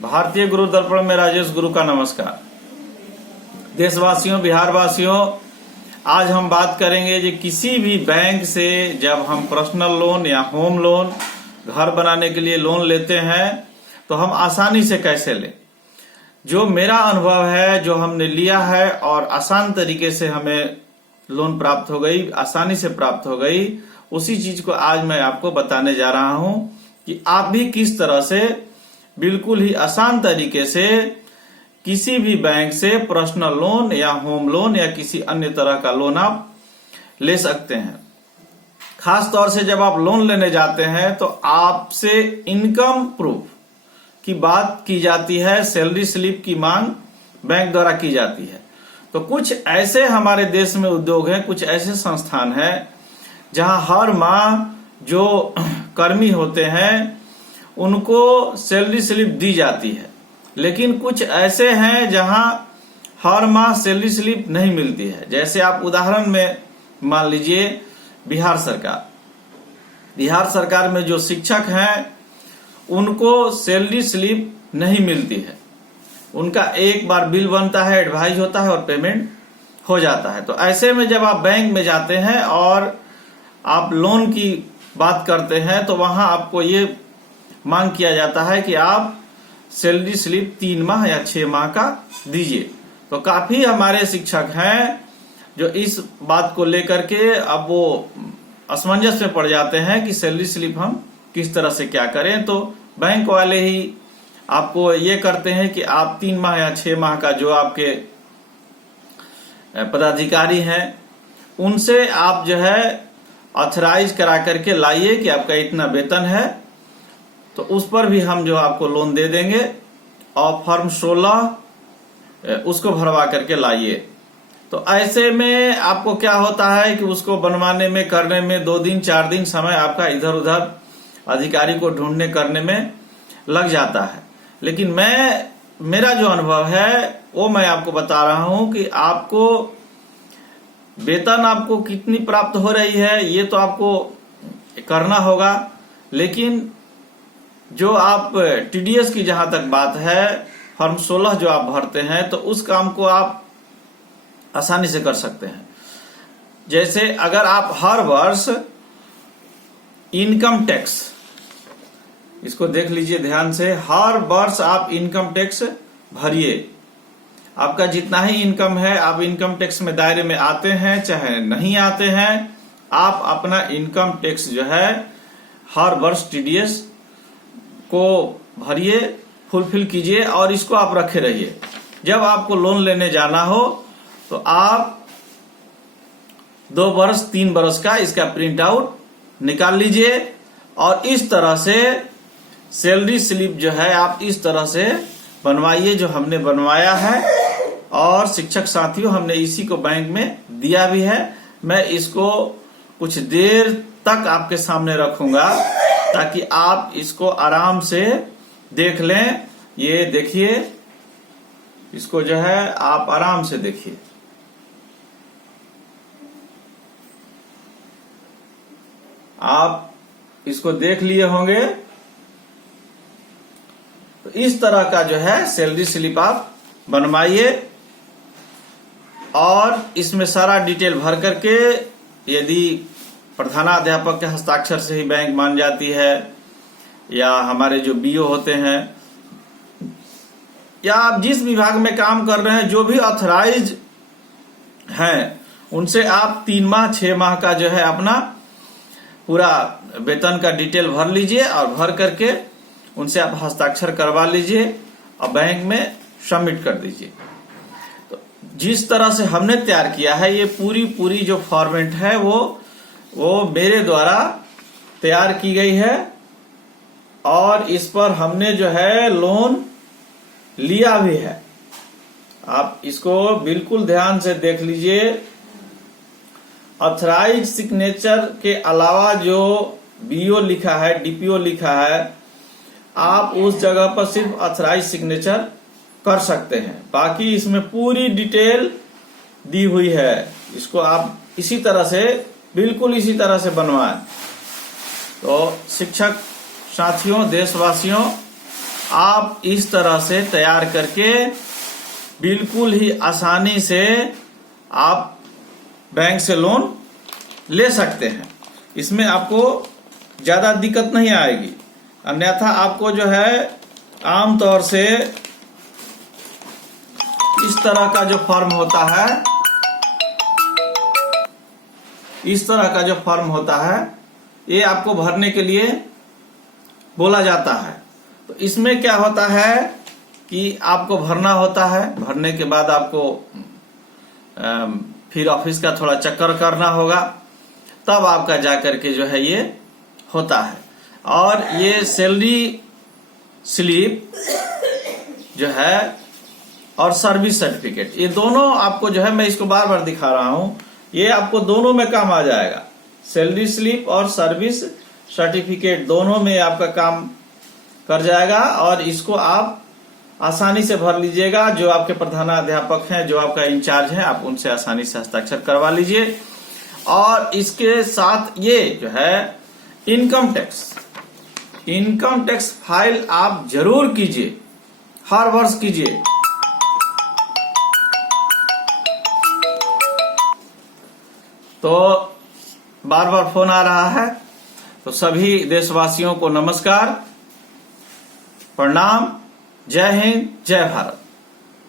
भारतीय गुरु दर्पण में राजेश गुरु का नमस्कार। देशवासियों, बिहार वासियों, आज हम बात करेंगे कि किसी भी बैंक से जब हम पर्सनल लोन या होम लोन, घर बनाने के लिए लोन लेते हैं तो हम आसानी से कैसे लें। जो मेरा अनुभव है, जो हमने लिया है और आसान तरीके से हमें लोन प्राप्त हो गई, आसानी से प्राप्त हो गई, उसी चीज को आज मैं आपको बताने जा रहा हूं कि आप भी किस तरह से बिल्कुल ही आसान तरीके से किसी भी बैंक से पर्सनल लोन या होम लोन या किसी अन्य तरह का लोन आप ले सकते हैं। खास तौर से जब आप लोन लेने जाते हैं तो आपसे इनकम प्रूफ की बात की जाती है, सैलरी स्लिप की मांग बैंक द्वारा की जाती है। तो कुछ ऐसे हमारे देश में उद्योग हैं, कुछ ऐसे संस्थान हैं जहां हर माह जो कर्मी होते हैं उनको सैलरी स्लिप दी जाती है, लेकिन कुछ ऐसे हैं जहां हर माह सैलरी स्लिप नहीं मिलती है। जैसे आप उदाहरण में मान लीजिए बिहार सरकार में जो शिक्षक हैं उनको सैलरी स्लिप नहीं मिलती है। उनका एक बार बिल बनता है, एडवाइज होता है और पेमेंट हो जाता है। तो ऐसे में जब आप बैंक में जाते हैं और आप लोन की बात करते हैं तो वहां आपको ये मांग किया जाता है कि आप सैलरी स्लिप 3 माह या 6 माह का दीजिए। तो काफी हमारे शिक्षक हैं जो इस बात को लेकर के अब वो असमंजस में पड़ जाते हैं कि सैलरी स्लिप हम किस तरह से क्या करें। तो बैंक वाले ही आपको ये करते हैं कि आप 3 माह या 6 माह का जो आपके पदाधिकारी हैं उनसे आप जो है ऑथराइज करा करके लाइए कि आपका इतना वेतन है, तो उस पर भी हम जो आपको लोन दे देंगे। और फॉर्म 16 उसको भरवा करके लाइए। तो ऐसे में आपको क्या होता है कि उसको बनवाने में, करने में 2 दिन 4 दिन समय आपका इधर उधर अधिकारी को ढूंढने करने में लग जाता है। लेकिन मेरा जो अनुभव है वो मैं आपको बता रहा हूं कि आपको वेतन आपको कितनी प्राप्त हो रही है ये तो आपको करना होगा, लेकिन जो आप टीडीएस की जहां तक बात है, फॉर्म 16 जो आप भरते हैं, तो उस काम को आप आसानी से कर सकते हैं। जैसे अगर आप हर वर्ष इनकम टैक्स, इसको देख लीजिए ध्यान से, हर वर्ष आप इनकम टैक्स भरिए। आपका जितना ही इनकम है, आप इनकम टैक्स में दायरे में आते हैं चाहे नहीं आते हैं, आप अपना इनकम टैक्स जो है हर वर्ष टीडीएस को भरिए, फुलफिल कीजिए और इसको आप रखे रहिए। जब आपको लोन लेने जाना हो तो आप 2 वर्ष 3 वर्ष का इसका प्रिंट आउट निकाल लीजिए और इस तरह से सैलरी स्लिप जो है आप इस तरह से बनवाइए जो हमने बनवाया है। और शिक्षक साथियों, हमने इसी को बैंक में दिया भी है। मैं इसको कुछ देर तक आपके सामने रखूंगा ताकि आप इसको आराम से देख लें। ये देखिए, इसको जो है आप आराम से देखिए। आप इसको देख लिए होंगे। तो इस तरह का जो है सैलरी स्लिप आप बनवाइए और इसमें सारा डिटेल भर करके, यदि प्रधानाध्यापक के हस्ताक्षर से ही बैंक मान जाती है या हमारे जो बीओ होते हैं या आप जिस विभाग में काम कर रहे हैं, जो भी ऑथराइज हैं, उनसे आप 3 माह 6 माह का जो है अपना पूरा वेतन का डिटेल भर लीजिए और भर करके उनसे आप हस्ताक्षर करवा लीजिए और बैंक में सबमिट कर दीजिए। तो जिस तरह से हमने तैयार किया है, ये पूरी जो फॉर्मेट है वो मेरे द्वारा तैयार की गई है और इस पर हमने जो है लोन लिया भी है। आप इसको बिल्कुल ध्यान से देख लीजिए। ऑथराइज सिग्नेचर के अलावा जो बीओ लिखा है, डीपीओ लिखा है, आप उस जगह पर सिर्फ ऑथराइज सिग्नेचर कर सकते हैं। बाकी इसमें पूरी डिटेल दी हुई है। इसको आप इसी तरह से, बिल्कुल इसी तरह से बनवाएं। तो शिक्षक साथियों, देशवासियों, आप इस तरह से तैयार करके बिल्कुल ही आसानी से आप बैंक से लोन ले सकते हैं। इसमें आपको ज्यादा दिक्कत नहीं आएगी। अन्यथा आपको जो है आमतौर से इस तरह का जो फॉर्म होता है, इस तरह का जो फॉर्म होता है, ये आपको भरने के लिए बोला जाता है। तो इसमें क्या होता है कि आपको भरना होता है, भरने के बाद आपको फिर ऑफिस का थोड़ा चक्कर करना होगा, तब आपका जाकर के जो है ये होता है। और ये सैलरी स्लिप जो है और सर्विस सर्टिफिकेट, ये दोनों आपको जो है, मैं इसको बार बार दिखा रहा हूं, ये आपको दोनों में काम आ जाएगा। सैलरी स्लिप और सर्विस सर्टिफिकेट दोनों में आपका काम कर जाएगा और इसको आप आसानी से भर लीजिएगा। जो आपके प्रधानाध्यापक हैं, जो आपका इंचार्ज है, आप उनसे आसानी से हस्ताक्षर करवा लीजिए। और इसके साथ ये जो है इनकम टैक्स फाइल आप जरूर कीजिए, हर वर्ष कीजिए। तो बार बार फोन आ रहा है, तो सभी देशवासियों को नमस्कार, प्रणाम, जय हिंद, जय भारत।